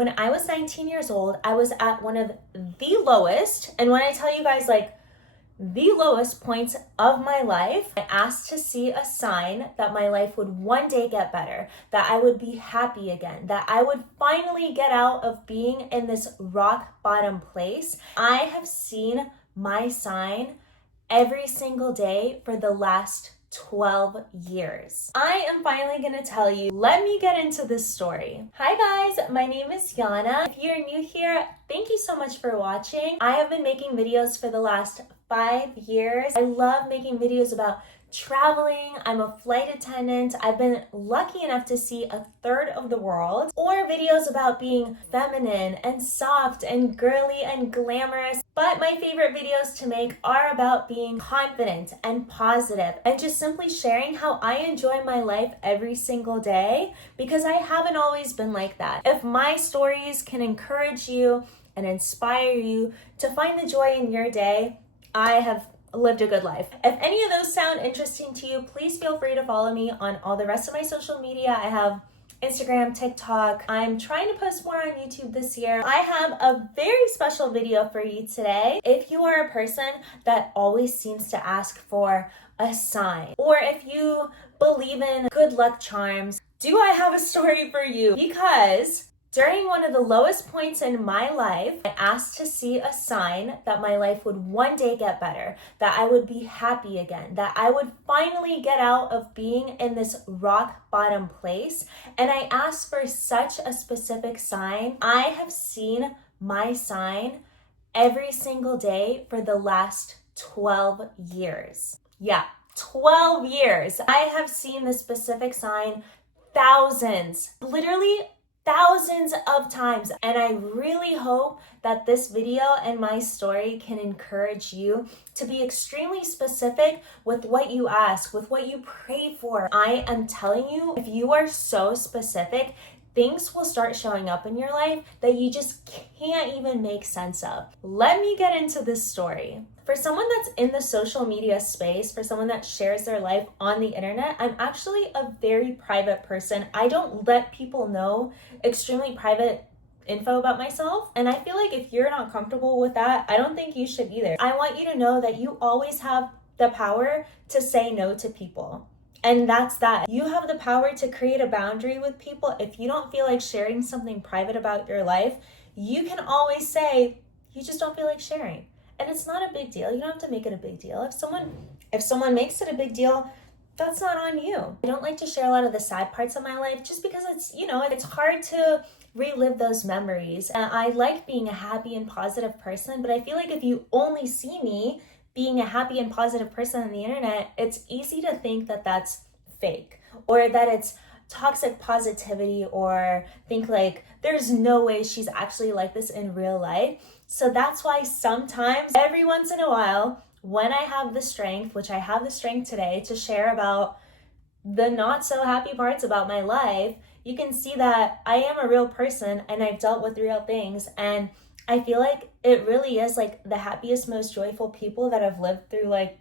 When I was 19 years old, I was at one of the lowest, and when I tell you guys, like, the lowest points of my life, I asked to see a sign that my life would one day get better, that I would be happy again, that I would finally get out of being in this rock bottom place. I have seen my sign every single day for the last 12 years. I am finally gonna tell you, let me get into this story. Hi guys, my name is Yana. If you're new here, thank you so much for watching. I have been making videos for the last 5 years. I love making videos about traveling. I'm a flight attendant. I've been lucky enough to see a third of the world, or videos about being feminine and soft and girly and glamorous. But my favorite videos to make are about being confident and positive and just simply sharing how I enjoy my life every single day, because I haven't always been like that. If my stories can encourage you and inspire you to find the joy in your day, I have lived a good life. If any of those sound interesting to you, please feel free to follow me on all the rest of my social media. I have Instagram, TikTok. I'm trying to post more on YouTube this year. I have a very special video for you today. If you are a person that always seems to ask for a sign, or if you believe in good luck charms, do I have a story for you? Because during one of the lowest points in my life, I asked to see a sign that my life would one day get better, that I would be happy again, that I would finally get out of being in this rock bottom place. And I asked for such a specific sign. I have seen my sign every single day for the last 12 years. Yeah, 12 years. I have seen this specific sign literally thousands of times, and I really hope that this video and my story can encourage you to be extremely specific with what you ask, with what you pray for. I am telling you, if you are so specific, things will start showing up in your life that you just can't even make sense of. Let me get into this story. For someone that's in the social media space, for someone that shares their life on the internet, I'm actually a very private person. I don't let people know extremely private info about myself. And I feel like if you're not comfortable with that, I don't think you should either. I want you to know that you always have the power to say no to people. And that's that. You have the power to create a boundary with people. If you don't feel like sharing something private about your life, you can always say, you just don't feel like sharing. And it's not a big deal. You don't have to make it a big deal. If someone makes it a big deal, that's not on you. I don't like to share a lot of the sad parts of my life just because it's hard to relive those memories. And I like being a happy and positive person, but I feel like if you only see me being a happy and positive person on the internet, it's easy to think that that's fake, or that it's toxic positivity, or think like there's no way she's actually like this in real life. So that's why sometimes, every once in a while, when I have the strength, which I have the strength today, to share about the not so happy parts about my life, you can see that I am a real person and I've dealt with real things. And I feel like it really is like the happiest, most joyful people that have lived through like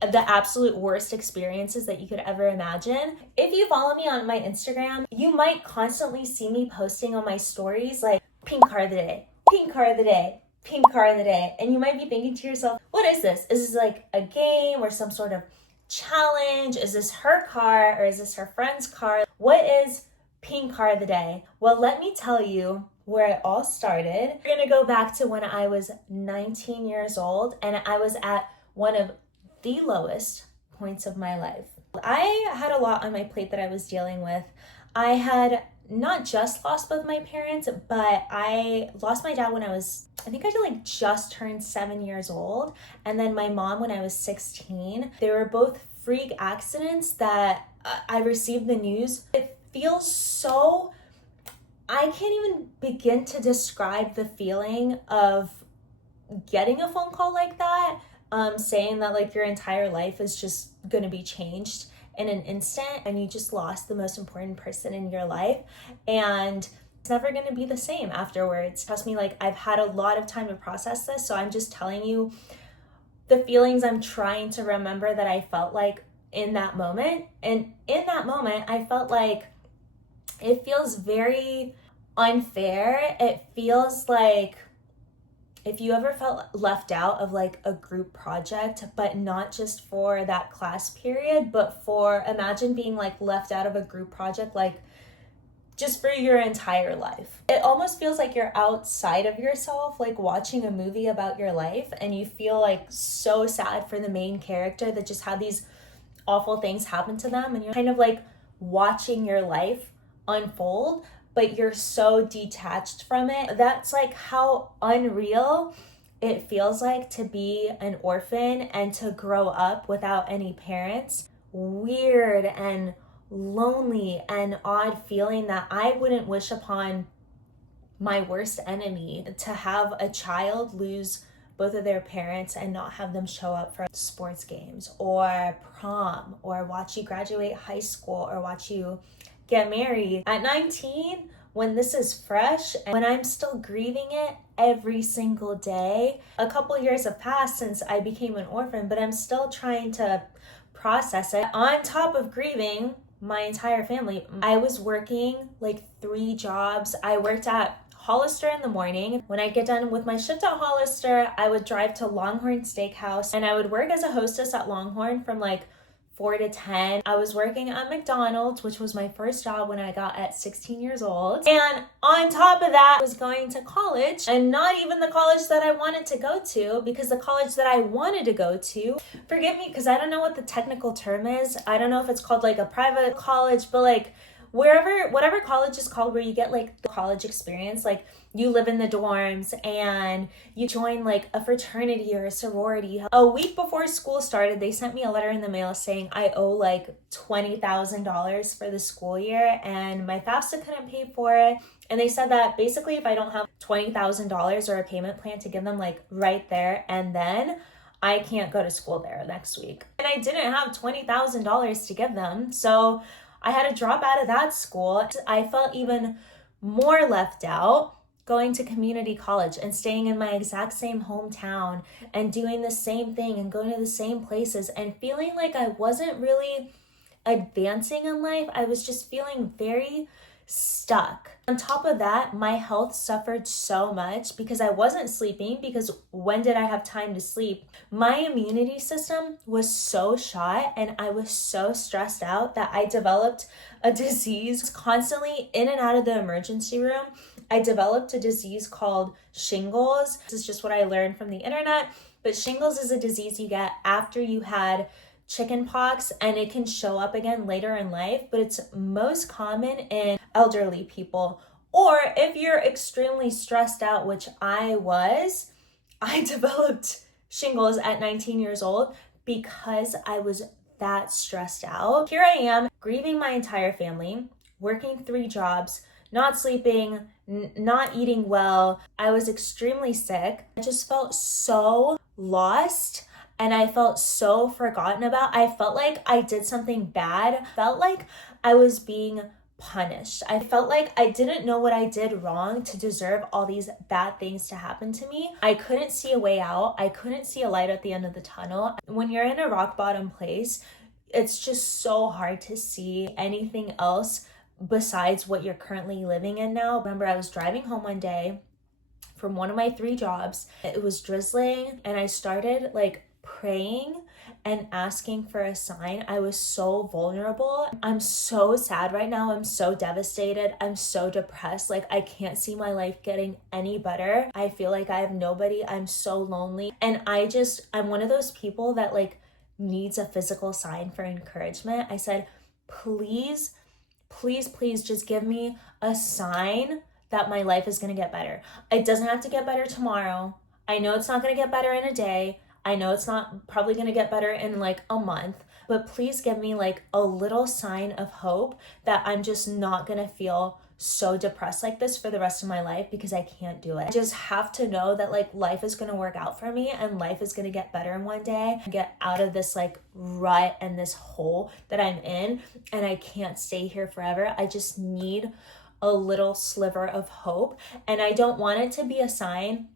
the absolute worst experiences that you could ever imagine. If you follow me on my Instagram, you might constantly see me posting on my stories like pink car of the day, pink car of the day, pink car of the day. And you might be thinking to yourself, what is this? Is this like a game or some sort of challenge? Is this her car or is this her friend's car? What is pink car of the day? Well, let me tell you where it all started. We're gonna go back to when I was 19 years old and I was at one of the lowest points of my life. I had a lot on my plate that I was dealing with. I had not just lost both my parents, but I lost my dad when I think I like just turned 7 years old. And then my mom when I was 16. They were both freak accidents that I received the news. It feels so, I can't even begin to describe the feeling of getting a phone call like that, saying that like your entire life is just gonna be changed in an instant and you just lost the most important person in your life and it's never gonna be the same afterwards. Trust me, like I've had a lot of time to process this, so I'm just telling you the feelings I'm trying to remember that I felt like in that moment. And in that moment, I felt like it feels very unfair. It feels like if you ever felt left out of like a group project, but not just for that class period, but for, imagine being like left out of a group project, like just for your entire life. It almost feels like you're outside of yourself, like watching a movie about your life, and you feel like so sad for the main character that just had these awful things happen to them, and you're kind of like watching your life unfold, but you're so detached from it. That's like how unreal it feels like to be an orphan and to grow up without any parents. Weird and lonely and odd feeling that I wouldn't wish upon my worst enemy, to have a child lose both of their parents and not have them show up for sports games or prom or watch you graduate high school or watch you get married. At 19, when this is fresh and when I'm still grieving it every single day, a couple years have passed since I became an orphan, but I'm still trying to process it. On top of grieving my entire family, I was working like 3 jobs. I worked at Hollister in the morning. When I get done with my shift at Hollister, I would drive to Longhorn Steakhouse and I would work as a hostess at Longhorn from like 4 to 10. I was working at McDonald's, which was my first job when I got at 16 years old. And on top of that, I was going to college, and not even the college that I wanted to go to, because the college that I wanted to go to, forgive me, because I don't know what the technical term is. I don't know if it's called like a private college, but like whatever college is called, where you get like the college experience, like you live in the dorms and you join like a fraternity or a sorority. A week before school started, they sent me a letter in the mail saying I owe like $20,000 for the school year, and my FAFSA couldn't pay for it. And they said that basically if I don't have $20,000 or a payment plan to give them like right there and then, I can't go to school there next week. And I didn't have $20,000 to give them, so I had to drop out of that school. I felt even more left out going to community college and staying in my exact same hometown and doing the same thing and going to the same places and feeling like I wasn't really advancing in life. I was just feeling very stuck. On top of that, my health suffered so much because I wasn't sleeping, because when did I have time to sleep? My immunity system was so shot and I was so stressed out that I developed a disease constantly in and out of the emergency room. I developed a disease called shingles. This is just what I learned from the internet, but shingles is a disease you get after you had chicken pox, and it can show up again later in life, but it's most common in elderly people. Or if you're extremely stressed out, which I was, I developed shingles at 19 years old because I was that stressed out. Here I am grieving my entire family, working 3 jobs, not sleeping, not eating well. I was extremely sick. I just felt so lost. And I felt so forgotten about. I felt like I did something bad. I felt like I was being punished. I felt like I didn't know what I did wrong to deserve all these bad things to happen to me. I couldn't see a way out. I couldn't see a light at the end of the tunnel. When you're in a rock bottom place, it's just so hard to see anything else besides what you're currently living in now. Remember, I was driving home one day from one of my 3 jobs. It was drizzling and I started like praying and asking for a sign. I was so vulnerable. I'm so sad right now. I'm so devastated. I'm so depressed. Like I can't see my life getting any better. I feel like I have nobody. I'm so lonely. And I'm one of those people that like needs a physical sign for encouragement. I said, please, please, please just give me a sign that my life is going to get better. It doesn't have to get better tomorrow. I know it's not going to get better in a day. I know it's not probably going to get better in like a month, but please give me like a little sign of hope that I'm just not going to feel so depressed like this for the rest of my life, because I can't do it. I just have to know that like life is going to work out for me and life is going to get better in one day. Get out of this like rut and this hole that I'm in, and I can't stay here forever. I just need a little sliver of hope, and I don't want it to be a sign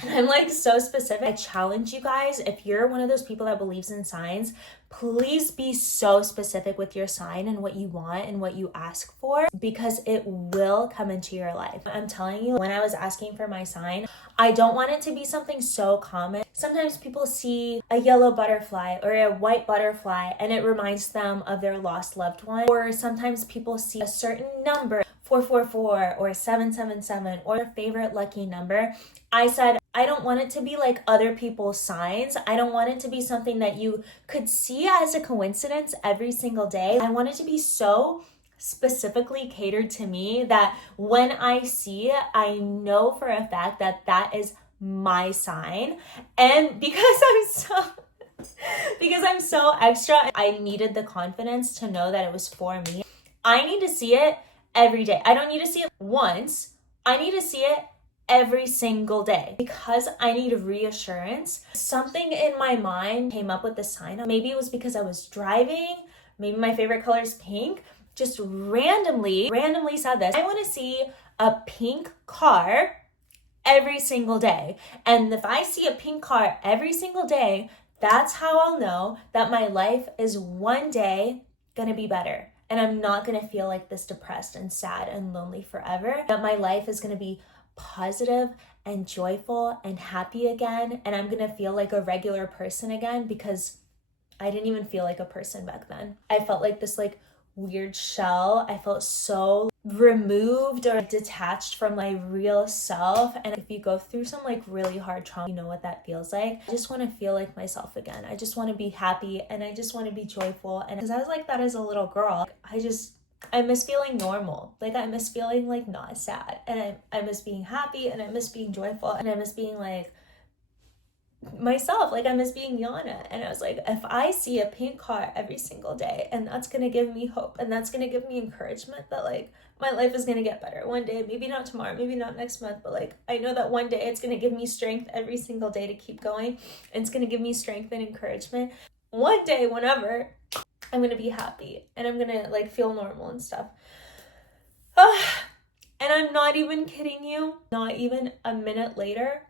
And I'm like so specific. I challenge you guys, if you're one of those people that believes in signs, please be so specific with your sign and what you want and what you ask for, because it will come into your life. I'm telling you, when I was asking for my sign, I don't want it to be something so common. Sometimes people see a yellow butterfly or a white butterfly and it reminds them of their lost loved one. Or sometimes people see a certain number, 444 or 777, or their favorite lucky number. I said, I don't want it to be like other people's signs. I don't want it to be something that you could see as a coincidence every single day. I want it to be so specifically catered to me that when I see it, I know for a fact that that is my sign. And because I'm so extra, I needed the confidence to know that it was for me. I need to see it every day. I don't need to see it once. I need to see it every single day, because I need reassurance. Something in my mind came up with the sign. Maybe it was because I was driving. Maybe my favorite color is pink. Just randomly said this. I want to see a pink car every single day. And if I see a pink car every single day, that's how I'll know that my life is one day gonna be better. And I'm not gonna feel like this depressed and sad and lonely forever. That my life is gonna be positive and joyful and happy again, and I'm gonna feel like a regular person again, because I didn't even feel like a person back then. I felt like this like weird shell. I felt so removed or detached from my real self. And if you go through some like really hard trauma, you know what that feels like. I just want to feel like myself again. I just want to be happy and I just want to be joyful. And because I was like that as a little girl, I miss feeling normal. Like I miss feeling like not sad, and I miss being happy, and I miss being joyful, and I miss being like myself. Like I miss being Yana. And I was like, if I see a pink car every single day, and that's gonna give me hope, and that's gonna give me encouragement that like my life is gonna get better one day, maybe not tomorrow, maybe not next month, but like I know that one day it's gonna give me strength every single day to keep going, and it's gonna give me strength and encouragement. One day, whenever, I'm gonna be happy and I'm gonna like feel normal and stuff. And I'm not even kidding you, not even a minute later,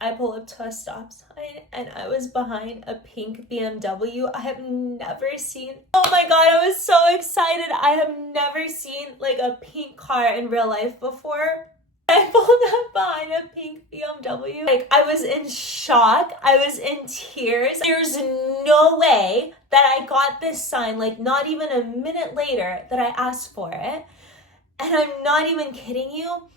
I pull up to a stop sign and I was behind a pink BMW. I have never seen, oh my God, I was so excited. I have never seen like a pink car in real life before. I pulled up behind a pink BMW. Like I was in shock. I was in tears. There's no way that I got this sign, like not even a minute later that I asked for it. And I'm not even kidding you.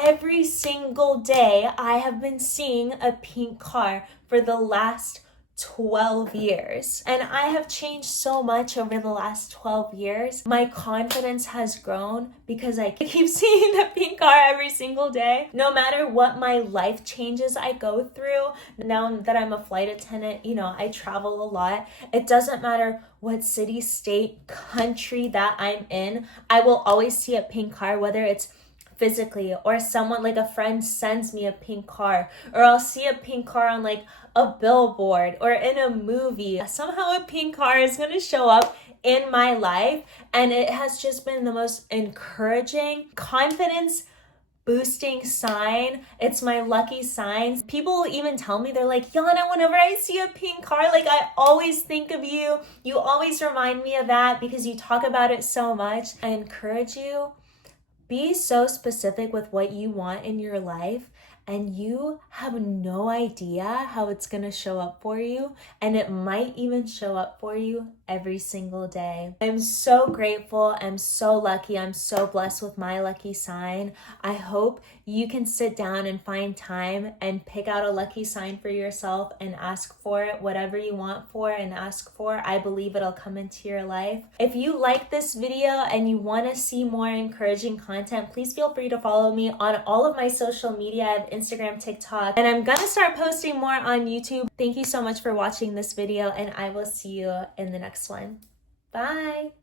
Every single day I have been seeing a pink car for the last 12 years. And I have changed so much over the last 12 years. My confidence has grown because I keep seeing the pink car every single day. No matter what my life changes I go through, now that I'm a flight attendant, you know, I travel a lot. It doesn't matter what city, state, country that I'm in. I will always see a pink car, whether it's physically or someone like a friend sends me a pink car, or I'll see a pink car on like a billboard or in a movie. Somehow a pink car is going to show up in my life, and it has just been the most encouraging, confidence boosting sign. It's my lucky sign. People even tell me, they're like, Yana, whenever I see a pink car, like I always think of you. You always remind me of that because you talk about it so much. I encourage you, be so specific with what you want in your life, and you have no idea how it's going to show up for you, and it might even show up for you every single day. I'm so grateful. I'm so lucky. I'm so blessed with my lucky sign. I hope you can sit down and find time and pick out a lucky sign for yourself and ask for it, whatever you want for and ask for. I believe it'll come into your life. If you like this video and you want to see more encouraging content, please feel free to follow me on all of my social media. I have Instagram, TikTok, and I'm gonna start posting more on YouTube. Thank you so much for watching this video, and I will see you in the next one. Bye.